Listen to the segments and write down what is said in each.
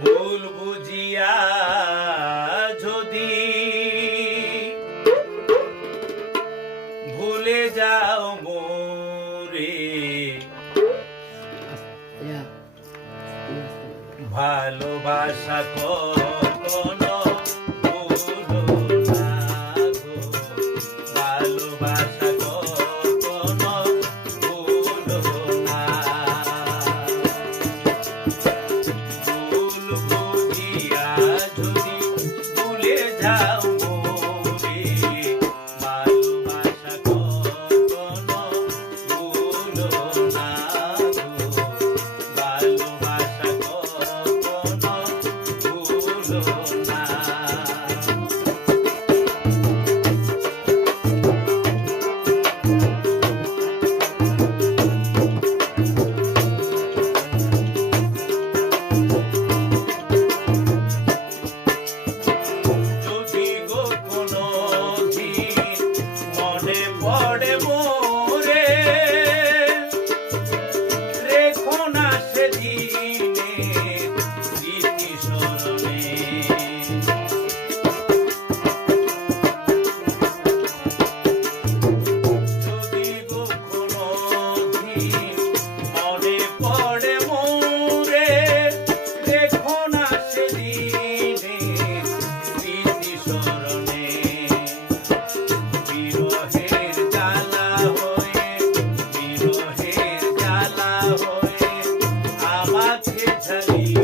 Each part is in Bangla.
ভুল যদি ভুলে যাও আচ্ছা, ভালোবাসা কর। ঝরি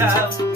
out.